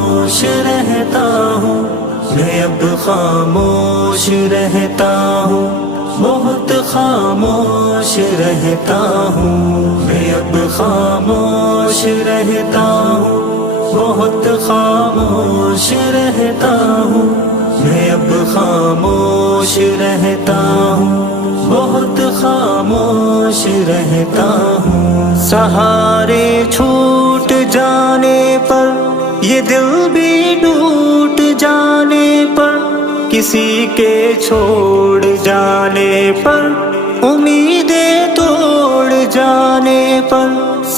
خاموش رہتا ہوں، میں اب خاموش رہتا ہوں، بہت خاموش رہتا ہوں، میں اب خاموش رہتا ہوں، بہت خاموش رہتا ہوں، میں اب خاموش رہتا ہوں، بہت خاموش رہتا ہوں۔ سہارے چھوٹ جانے پر، یہ دل بھی ٹوٹ جانے پر، کسی کے چھوڑ جانے پر، امیدیں توڑ جانے پر،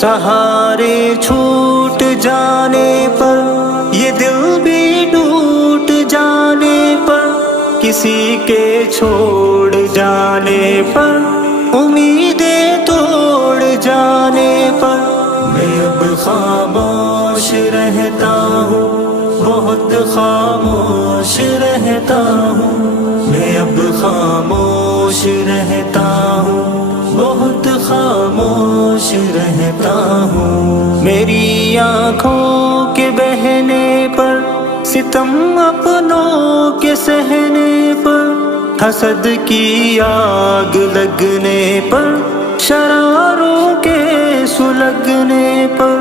سہارے چھوٹ جانے پر، یہ دل بھی ٹوٹ جانے پر، کسی کے چھوڑ جانے پر، امیدیں توڑ جانے پر، میں اب خاموش رہتا ہوں، بہت خاموش رہتا ہوں، میں اب خاموش رہتا ہوں، بہت خاموش رہتا ہوں۔ میری آنکھوں کے بہنے پر، ستم اپنوں کے سہنے پر، حسد کی آگ لگنے پر، شراروں کے سلگنے پر،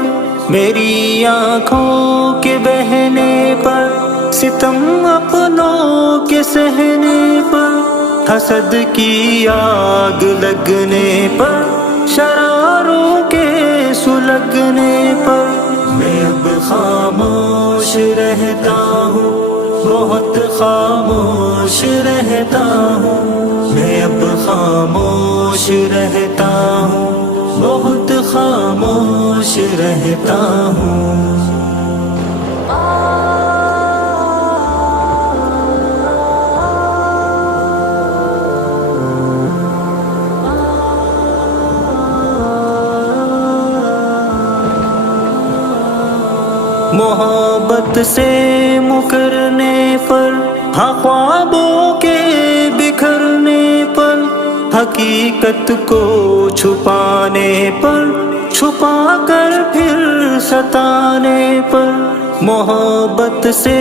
میری آنکھوں کے بہنے پر، ستم اپنوں کے سہنے پر، حسد کی آگ لگنے پر، شراروں کے سلگنے پر، میں اب خاموش رہتا ہوں، بہت خاموش رہتا ہوں، میں اب خاموش رہتا ہوں، بہت خاموش رہتا ہوں۔ محبت سے مکرنے پر، ہاں خوابوں کے بکھرنے پر، حقیقت کو چھپانے پر، چھپا کر پھر ستانے پر، محبت سے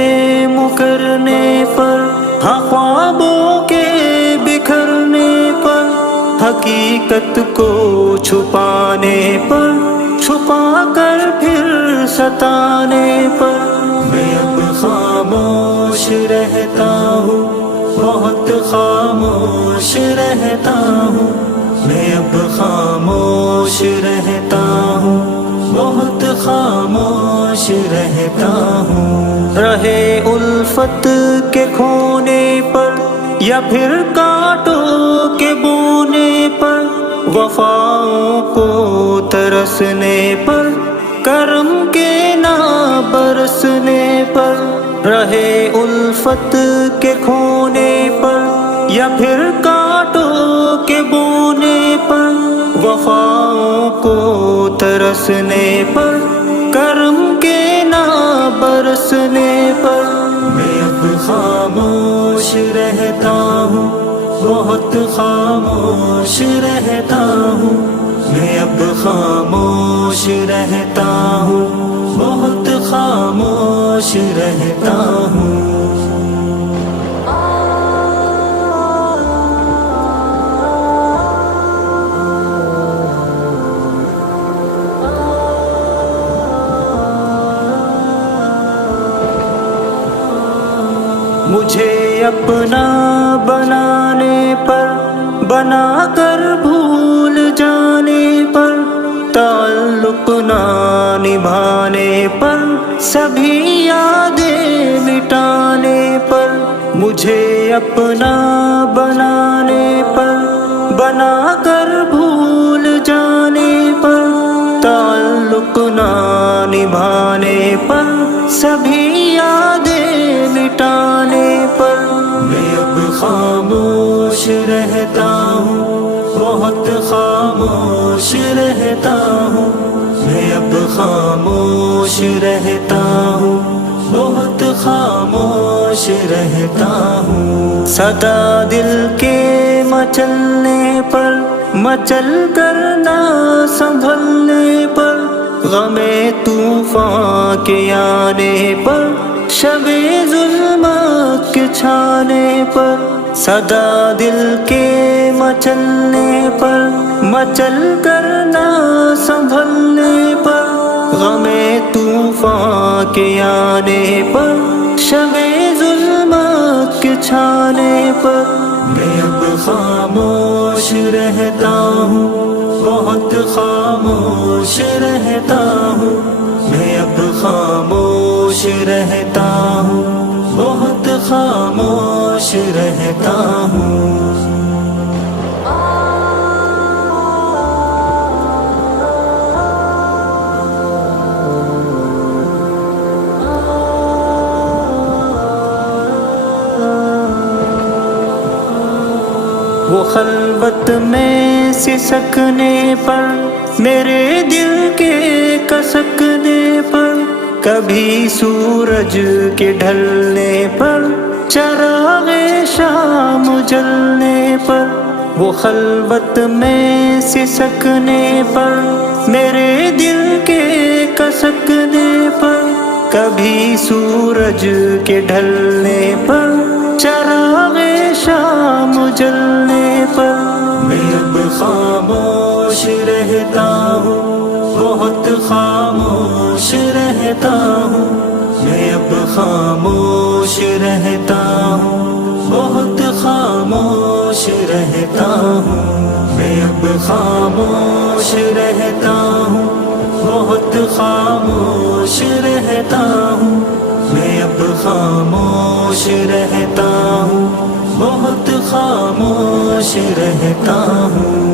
مکرنے پر، ہاں خوابوں کے بکھرنے پر، حقیقت کو چھپانے پر، چھپا کر پھر ستانے پر، میں اب خاموش رہتا ہوں، بہت خاموش رہتا ہوں، میں اب خاموش رہتا ہوں، بہت خاموش رہتا ہوں۔ رہے الفت کے کھونے پر، یا پھر کانٹوں کے بونے پر، وفاؤں کو ترسنے پر، کرم کے نہ برسنے پر، رہے الفت کے کھونے پر، یا پھر کانٹوں کے بونے پر، وفاؤں کو ترسنے پر، کرم کے نہ برسنے پر، میں اب خاموش رہتا ہوں، بہت خاموش رہتا ہوں، میں اب خاموش رہتا ہوں، بہت خاموش رہتا ہوں۔ مجھے اپنا بنانے پر، بنا کر بھول جانے پر، تعلق نہ نبھانے پر، سبھی یادیں مٹانے پر، مجھے اپنا بنانے پر، بنا کر بھول جانے پر، تعلق نہ نبھانے پر، سبھی یادیں مٹانے پر، میں اب خاموش رہتا ہوں، بہت خاموش رہتا ہوں، میں اب خاموش رہتا ہوں، بہت خاموش رہتا ہوں۔ صدا دل کے مچلنے پر، مچل کر نہ سنبھلنے پر، غم طوفان کے آنے پر، شب ظلمت کے چھانے پر، صدا دل کے مچلنے پر، مچل کر نہ سنبھلنے پر، غم طوفان کے آنے پر، شب ظلمت کے چھانے پر، میں اب خاموش رہتا ہوں، بہت خاموش رہتا ہوں، میں اب خاموش رہتا ہوں، بہت خاموش رہتا ہوں۔ وہ خلوت میں سسکنے پر، میرے دل کے کسکنے پر، کبھی سورج کے ڈھلنے پر، چراغ شام جلنے پر، وہ خلوت میں سسکنے پر، میرے دل کے کسکنے پر، کبھی سورج کے ڈھلنے پر، چراغ شام جلنے پر، میں اب خاموش رہتا ہوں، بہت خاموش رہتا ہوں، میں اب خاموش رہتا ہوں، بہت خاموش رہتا ہوں، میں اب خاموش رہتا ہوں، بہت خاموش رہتا ہوں، میں اب خاموش رہتا ہوں، بہت خاموش رہتا ہوں۔